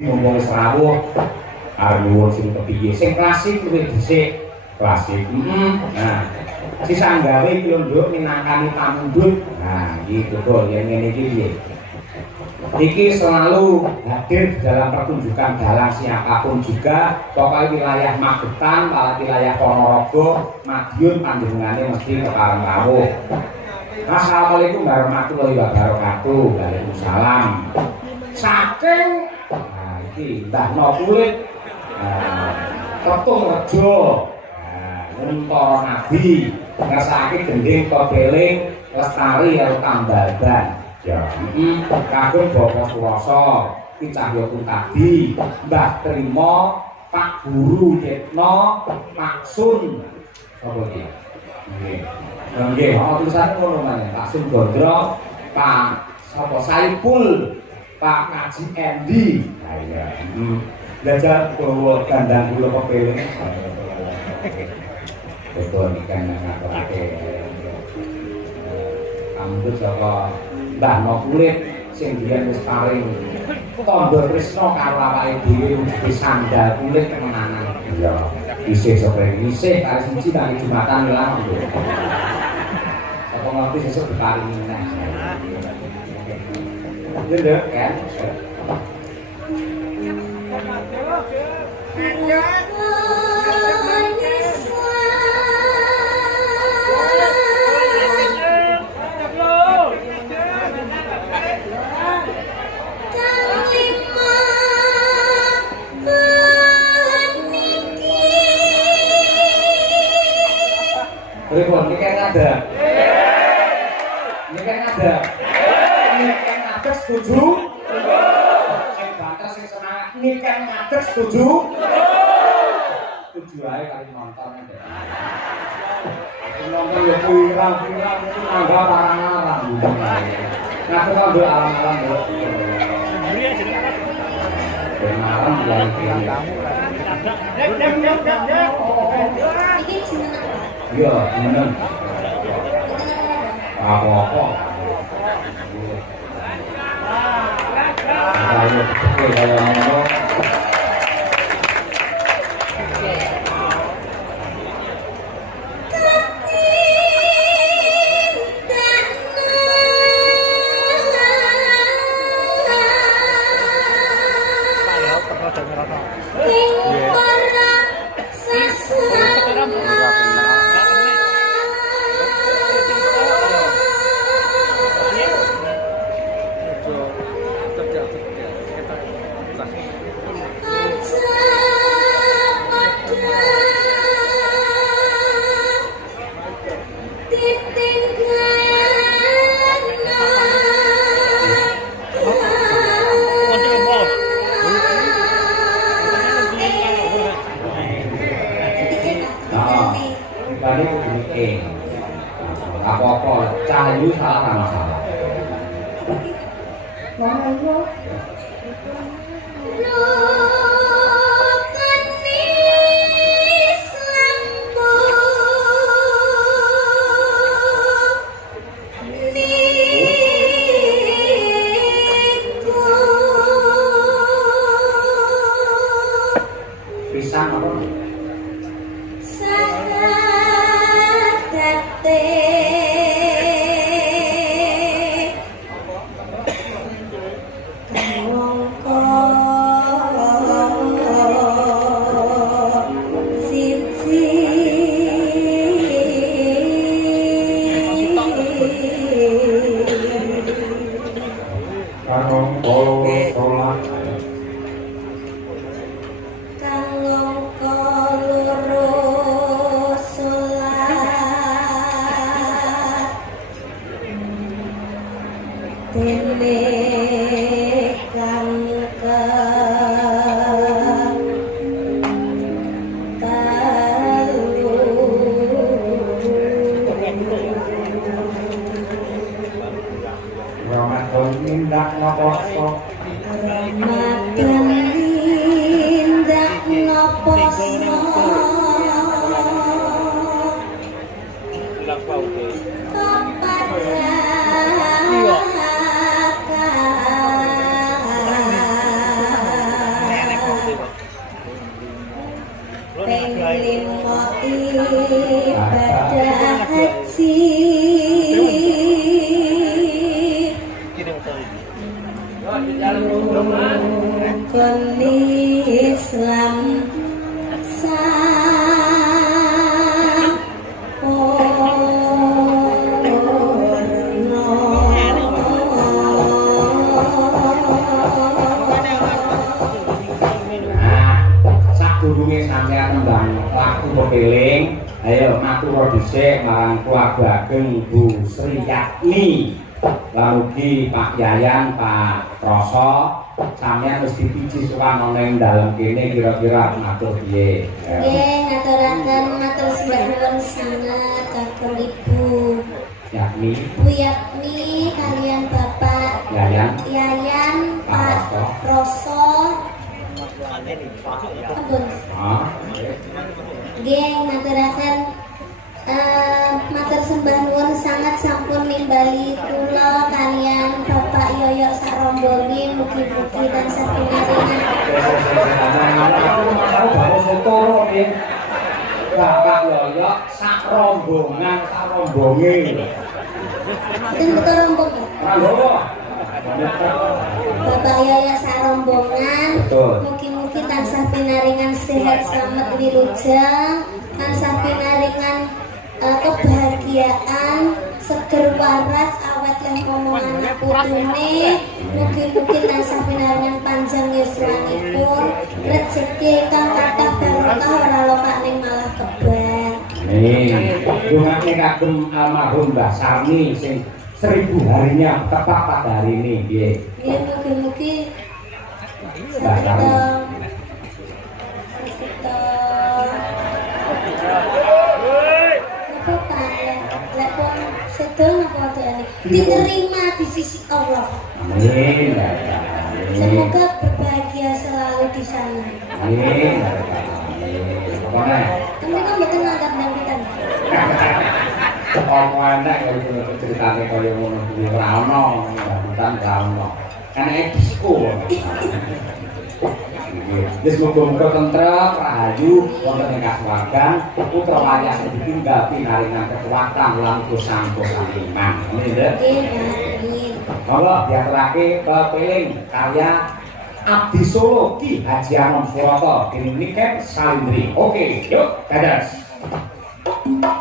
ngomong serawuh arep nuwun sing kepiye sing klasik luwih dhisik klasik nah sisa gawe iki nduk minangkani pamundhut nah gitu kok yang ngene iki piye iki selalu hadir dalam pertunjukan dalang siapapun juga pokoknya wilayah Magetan, wilayah Ponorogo, Madiun panjenengane mesti kepareng rawuh. Assalamualaikum warahmatullahi wabarakatuh. Waalaikumsalam. Saking nah iki Mbah No Kulit Ketung Rejo Untara Nabi ngersake gending kodeling lestari karo tambaban ya kagem Bapak Suroso Ki Cahyapun tadi Mbah Trimo Pak Guru Yetno Pak Sun apa iki nggih ana tulisane ngono meneh Pak Sun Gondro Pak sapa Saipul Pak Kaji Endi ha iya belajar bawa gandang kula kepeling betul ikan ngaturake ambut saka Mbah No Kulit sing biyen wis paring tondo tresna karo awake dhewe wis sandal kulit temenanan iya isih sopeng isih kali siji kali Jumatan lah lho apa ngerti sesuk diparingi meneh lho kan Pripun iki kan ada. Ini kan ada. Ini kan ada setuju? Sing batas sing semangat ini kan ada setuju? Setuju ae kali nonton ya. Nonton ya pirang-pirang itu nambah parang-parang. Nah, kita ambil alam-alam ya. Malam yang kamu iya, bener. Apa-apa. Ayo, kalau ngomong. Apa-apa, cahayu salah sama salah. Pisang apa? ibadah haji rukun Islam sadurunge sampeyan nembang laku pepeling ayo matur dhisik marang keluarga ageng Bu Sri Yatni lan ugi Pak Yayan Pak Proso sampeyan mesti dipiji sowan ana ing dalem kene kira-kira matur piye nggih ngaturaken matur sembah nuwun sanget kagem Ibu Yatni Bu Yatni kalian Bapak Yayan Pak Proso Ampun. Nggih ngaturaken matur sembah nuwun sangat sampun nimbali kula kalian Bapak Yoyo sarombonge mugi-mugi tansah pinaringan. Bapak Yoyo sak rombongan sarombonge. Mboten betul rombong. Bapak Yoyo sarombongan mugi-mugi tansah pinaringan sehat selamat wilujeng tansah pinaringan kebahagiaan seger waras awet lan omongan putune mugi-mugi tansah pinaringan panjang yuswanipun rezeki kang kathah barokah ora lokak ning malah kebar. Amin. Dongane kagem almarhum Mbah Sarni sing 1000 harinya tepat pada hari ini nggih. Nggih mugi-mugi Mbah Sarni. Diterima di sisi Allah. Amin. Semoga berbahagia selalu di sana. Amin. Pokoknya Tapi kan betul nganggap dangdutan. apa enak kalau ceritanya kaya ngono kuwi ora ono dangdutan ora ono. Kan disco. Wis muga-muga tentrem rahayu wonten ing kasuwargan putra wayah ditinggal pinaringan kekuatan lan kusang-kusang iman. Amin. Amin. Allah diaturake pepeling karya Abdi Solo Ki Haji Anom Surata dening Niken Salindri. Oke, yuk dadas. Amin.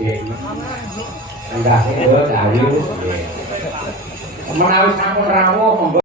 sik. Enggak sik, Ayu. Menawi sampun rawuh monggo